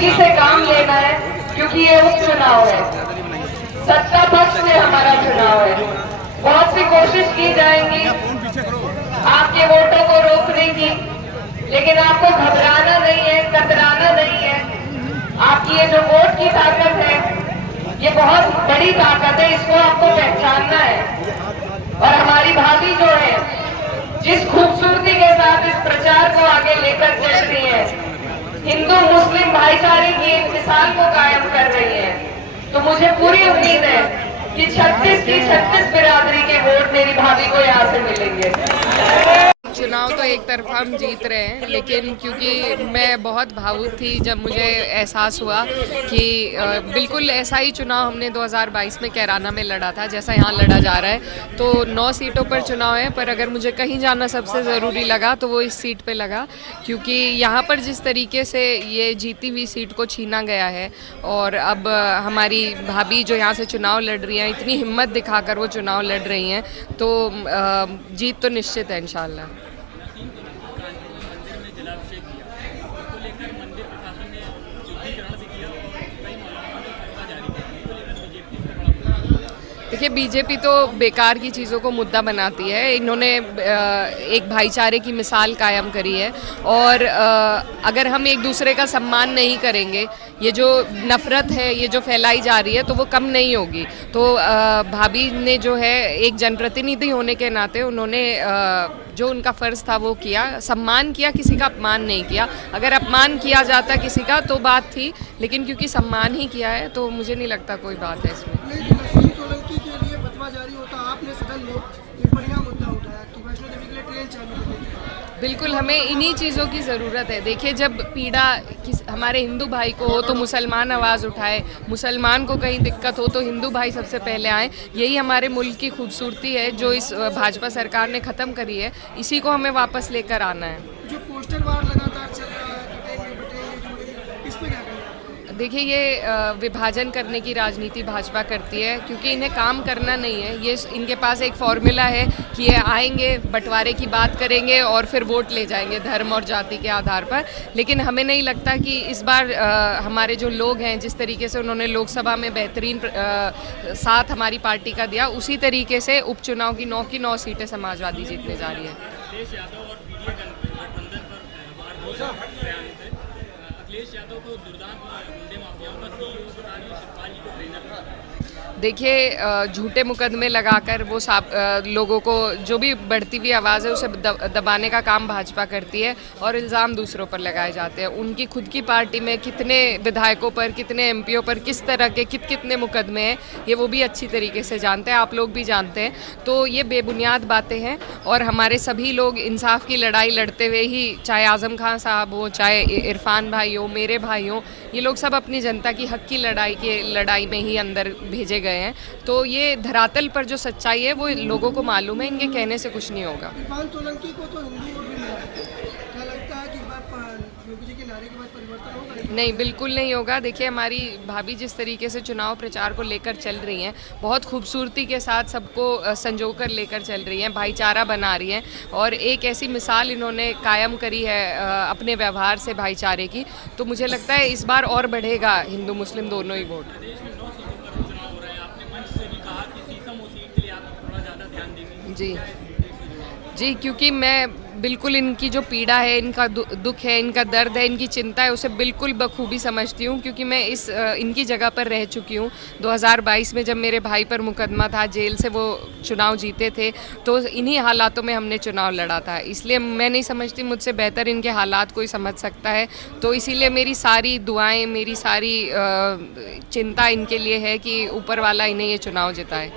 संजीदगी से काम लेना है, क्योंकि ये उपचुनाव है, सत्ता पक्ष में हमारा चुनाव है। बहुत सी कोशिश की जाएंगी आपके वोटों को रोकने की, लेकिन आपको घबराना नहीं है, कतराना नहीं है। आपकी ये जो वोट की ताकत है, ये बहुत बड़ी ताकत है, इसको आपको पहचानना है। और हमारी भाभी जो है, जिस खूबसूरती के साथ इस प्रचार को आगे लेकर चल रही है, हिंदू मुस्लिम भाईचारे की एक मिसाल को कायम कर रही है, तो मुझे पूरी उम्मीद है कि 36 की 36 बिरादरी के वोट मेरी भाभी को यहाँ से मिलेंगे। चुनाव तो एक तरफा हम जीत रहे हैं, लेकिन क्योंकि मैं बहुत भावुक थी जब मुझे एहसास हुआ कि बिल्कुल ऐसा ही चुनाव हमने 2022 में कैराना में लड़ा था जैसा यहाँ लड़ा जा रहा है। तो 9 सीटों पर चुनाव है, पर अगर मुझे कहीं जाना सबसे ज़रूरी लगा तो वो इस सीट पे लगा, क्योंकि यहाँ पर जिस तरीके से ये जीती हुई सीट को छीना गया है और अब हमारी भाभी जो यहाँ से चुनाव लड़ रही हैं, इतनी हिम्मत दिखाकर वो चुनाव लड़ रही हैं, तो जीत तो निश्चित है इंशाल्लाह। देखिए, बीजेपी तो बेकार की चीज़ों को मुद्दा बनाती है। इन्होंने एक भाईचारे की मिसाल कायम करी है, और अगर हम एक दूसरे का सम्मान नहीं करेंगे, ये जो नफ़रत है, ये जो फैलाई जा रही है, तो वो कम नहीं होगी। तो भाभी ने जो है एक जनप्रतिनिधि होने के नाते उन्होंने जो उनका फ़र्ज़ था वो किया, सम्मान किया, किसी का अपमान नहीं किया। अगर अपमान किया जाता किसी का तो बात थी, लेकिन क्योंकि सम्मान ही किया है तो मुझे नहीं लगता कोई बात है इसमें। जारी होता, आपने सदन में एक बढ़िया मुद्दा उठाया कि वैष्णो देवी के लिए ट्रेन चालू करने। बिल्कुल, हमें इन्हीं चीज़ों की ज़रूरत है। देखिए, जब पीड़ा हमारे हिंदू भाई को हो तो मुसलमान आवाज़ उठाए, मुसलमान को कहीं दिक्कत हो तो हिंदू भाई सबसे पहले आए। यही हमारे मुल्क की खूबसूरती है जो इस भाजपा सरकार ने ख़त्म करी है, इसी को हमें वापस लेकर आना है। जो पोस्टर वार लगातार चल रहा है, कटेंगे बटेंगे जुड़ेंगे, इस पे क्या कहेंगे? देखिए, ये विभाजन करने की राजनीति भाजपा करती है, क्योंकि इन्हें काम करना नहीं है। ये इनके पास एक फॉर्मूला है कि ये आएंगे, बंटवारे की बात करेंगे और फिर वोट ले जाएंगे धर्म और जाति के आधार पर। लेकिन हमें नहीं लगता कि इस बार हमारे जो लोग हैं, जिस तरीके से उन्होंने लोकसभा में बेहतरीन साथ हमारी पार्टी का दिया, उसी तरीके से उपचुनाव की 9 की 9 सीटें समाजवादी जीतने जा रही है। देखिए, झूठे मुकदमे लगाकर वो लोगों को, जो भी बढ़ती हुई आवाज़ है उसे दबाने का काम भाजपा करती है और इल्ज़ाम दूसरों पर लगाए जाते हैं। उनकी खुद की पार्टी में कितने विधायकों पर, कितने एमपीओ पर किस तरह के कितने मुकदमे हैं, ये वो भी अच्छी तरीके से जानते हैं, आप लोग भी जानते हैं। तो ये बेबुनियाद बातें हैं, और हमारे सभी लोग इंसाफ की लड़ाई लड़ते हुए ही, चाहे आज़म खान साहब हो, चाहे इरफान भाई हो, मेरे भाई हो, ये लोग सब अपनी जनता की हक की लड़ाई में ही अंदर भेजे गए हैं। तो ये धरातल पर जो सच्चाई है वो लोगों को मालूम है, इनके कहने से कुछ नहीं होगा। सोलंकी को तो हिंदू वोट भी मिला है, क्या लगता है कि योगी जी के नारे के बाद परिवर्तन होगा? नहीं, बिल्कुल नहीं होगा। देखिए, हमारी भाभी जिस तरीके से चुनाव प्रचार को लेकर चल रही हैं, बहुत खूबसूरती के साथ सबको संजोकर लेकर चल रही हैं, भाईचारा बना रही हैं, और एक ऐसी मिसाल इन्होंने कायम करी है अपने व्यवहार से भाईचारे की। तो मुझे लगता है इस बार और बढ़ेगा हिंदू मुस्लिम दोनों ही वोट। जी जी, क्योंकि मैं बिल्कुल इनकी जो पीड़ा है, इनका दुख है, इनका दर्द है, इनकी चिंता है, उसे बिल्कुल बखूबी समझती हूँ, क्योंकि मैं इनकी जगह पर रह चुकी हूँ। 2022 में जब मेरे भाई पर मुकदमा था, जेल से वो चुनाव जीते थे, तो इन्हीं हालातों में हमने चुनाव लड़ा था। इसलिए मैं नहीं समझती मुझसे बेहतर इनके हालात कोई समझ सकता है। तो इसीलिए मेरी सारी दुआएं, मेरी सारी चिंता इनके लिए है कि ऊपर वाला इन्हें ये चुनाव जिताए।